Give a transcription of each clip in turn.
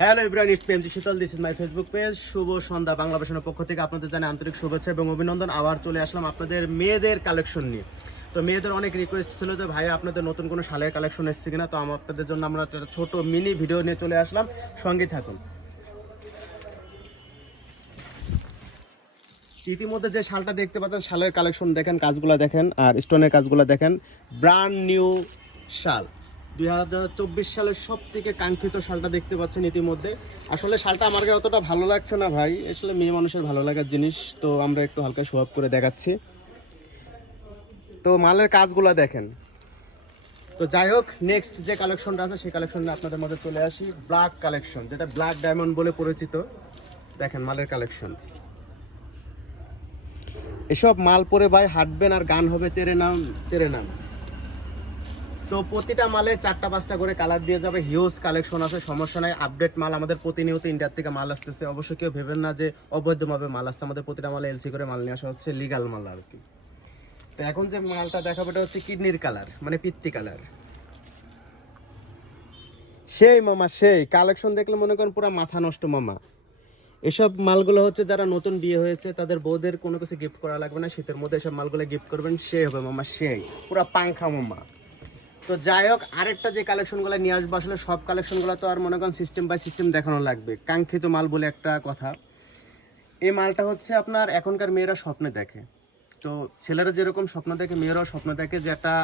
Hello everyone, it's PMG Sheetal, this is my Facebook page. শুভ সন্ধ্যা। বাংলা ভাষার পক্ষ থেকে আপনাদের জানাই আন্তরিক শুভেচ্ছা এবং অভিনন্দন। আবার চলে আসলাম আপনাদের মেয়েদের কালেকশন নিয়ে। তো মেয়েদের অনেক রিকোয়েস্ট ছিল যে ভাই আপনাদের নতুন কোনো শালের কালেকশন এসছে কিনা। তো আপনাদের জন্য আমরা একটা ছোট মিনি ভিডিও নিয়ে চলে আসলাম, সঙ্গে থাকুন। ইতিমধ্যে যে শালটা দেখতে পাচ্ছেন, শালের কালেকশন দেখেন, কাজগুলো দেখেন আর স্টোনের কাজগুলো দেখেন। ব্র্যান্ড নিউ শাল 2024 সালের সব থেকে কাঙ্ক্ষিত শালটা দেখতে পাচ্ছেন ইতিমধ্যে। আসলে শালটা আমার কাছে অতটা ভালো লাগছে না ভাই, আসলে মেয়ে মানুষের ভালো লাগার জিনিস, তো আমরা একটু হালকা শো আপ করে দেখাচ্ছি। তো মালের কাজগুলো দেখেন। তো যাই হোক, নেক্সট যে কালেকশনটা আছে সেই কালেকশনটা আপনাদের মধ্যে চলে আসি। ব্ল্যাক কালেকশন, যেটা ব্ল্যাক ডায়মন্ড বলে পরিচিত। দেখেন মালের কালেকশন। এসব মাল পরে ভাই হাঁটবেন আর গান হবে তেরে নাম তেরে নাম। তো প্রতিটা মালে 4টা-5টা করে কালার দিয়ে যাবে। হিউজ কালেকশন আছে, সমস্যা নাই। আপডেট মাল আমাদের প্রতিনিয়ত ইন্ডিয়ার থেকে মাল আসতেছে। অবশ্যই কেউ ভেবেন না যে অবৈধভাবে মাল আসছে, আমাদের প্রতিটা মালে এলসি করে মাল নিয়ে আসা হচ্ছে, লিগাল মাল আর কি। তো এখন যে মালটা দেখাবো এটা হচ্ছে কিডনির কালার, মানে পিত্তি কালার। সেই মামা সেই কালেকশন দেখলে মনে করেন পুরো মাথা নষ্ট মামা। এসব মালগুলো হচ্ছে যারা নতুন বিয়ে হয়েছে তাদের বউদের কোনো কিছু গিফট করা লাগবে না, শীতের মধ্যে এসব মালগুলো গিফট করবেন, সেই হবে মামা সেই, পুরো পাংখা মামা। তো যাই হোক, আরেকটা যে কালেকশনগুলো নিয়ে আসবো, আসলে সব কালেকশনগুলো তো আর মনে করেন সিস্টেম বাই সিস্টেম দেখানো লাগবে। কাঙ্ক্ষিত মাল বলে একটা কথা। এই মালটা হচ্ছে আপনার এখনকার মেয়েরা স্বপ্নে দেখে। তো ছেলেরা যেরকম স্বপ্ন দেখে, মেয়েরাও স্বপ্ন দেখে যে একটা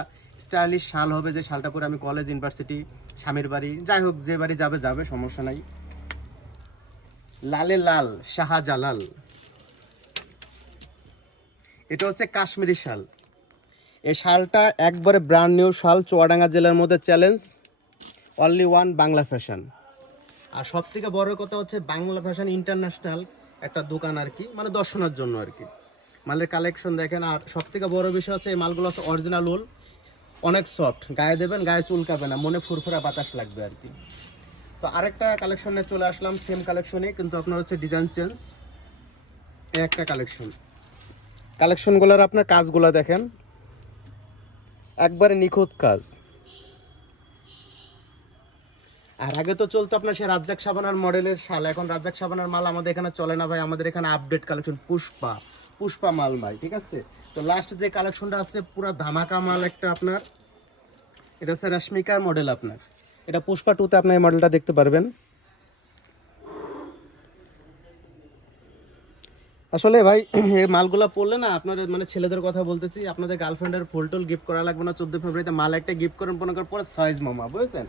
স্টাইলিশ শাল হবে, যে শালটা পরে আমি কলেজ, ইউনিভার্সিটি, স্বামীর বাড়ি, যাই হোক যে বাড়ি যাবে যাবে, সমস্যা নাই। লালে লাল শাহজালাল, এটা হচ্ছে কাশ্মীরি শাল। এই শালটা একবারে ব্র্যান্ড নিউ শাল, চুয়াডাঙ্গা জেলার মধ্যে challenge, only one Bangla fashion. আর সব থেকে বড় কথা হচ্ছে বাংলা ফ্যাশন ইন্টারন্যাশনাল একটা দোকান আর কি, মানে দর্শনের জন্য আর কি। মালের কালেকশন দেখেন। আর সব থেকে বড় বিষয় হচ্ছে এই মালগুলো হচ্ছে অরিজিনাল উল, অনেক সফট, গায়ে দেবেন গায়ে চুলকাবে না, মনে ফুরফুরা বাতাস লাগবে আর কি। তো আরেকটা কালেকশনে চলে আসলাম, সেম কালেকশনে কিন্তু আপনার হচ্ছে ডিজাইন চেঞ্জ। একটা কালেকশনগুলোর আপনার কাজগুলো দেখেন, একবারে নিখুঁত কাজ। আর আগে তো চলতো আপনার সে রাজ্জাক সাবানার মডেলের শাল, এখন রাজ্জাক সাবানার মাল আমাদের এখানে চলে না ভাই। আমাদের এখানে আপডেট কালেকশন পুষ্পা মাল ভাই, ঠিক আছে। তো লাস্ট যে কালেকশনটা আছে পুরো ধামাকা মাল একটা আপনার, এটা হচ্ছে রশ্মিকা মডেল আপনার। এটা পুষ্পা 2-তে আপনি এই মডেলটা দেখতে পারবেন। আসলে ভাই এই মালগুলো পড়লে না আপনার, মানে ছেলেদের কথা বলতেছি, আপনাদের গার্লফ্রেন্ডের ফুলটুল গিফট করা লাগবে না। 14 ফেব্রুয়ারিতে মাল একটা গিফট করেন, মনে করেন পুরো সাইজ মামা, বুঝছেন।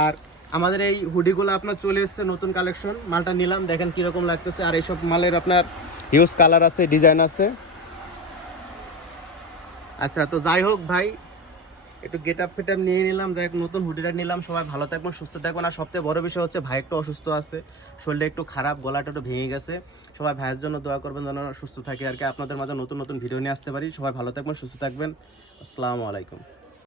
আর আমাদের এই হুডিগুলো আপনার চলে এসছে নতুন কালেকশন, মালটা নিলাম, দেখেন কীরকম লাগতেছে। আর এইসব মালের আপনার হিউজ কালার আছে, ডিজাইন আছে। আচ্ছা, তো যাই হোক ভাই, একটু গেট আপ ফেট আপ নিয়ে নিলাম, যাই হোক নতুন হুডিটা নিলাম। সবাই ভালো থাকবেন, সুস্থ থাকবেন। আর সবথেকে বড় বিষয় হচ্ছে ভাই একটু অসুস্থ আছে, শরীরটা একটু খারাপ, গলাটা একটু ভেঙে গেছে। সবাই ভাইয়ের জন্য দোয়া করবেন যেন সুস্থ থাকে আর কি, আপনাদের মাঝে নতুন নতুন ভিডিও নিয়ে আসতে পারি। সবাই ভালো থাকবেন, সুস্থ থাকবেন। আসসালামু আলাইকুম।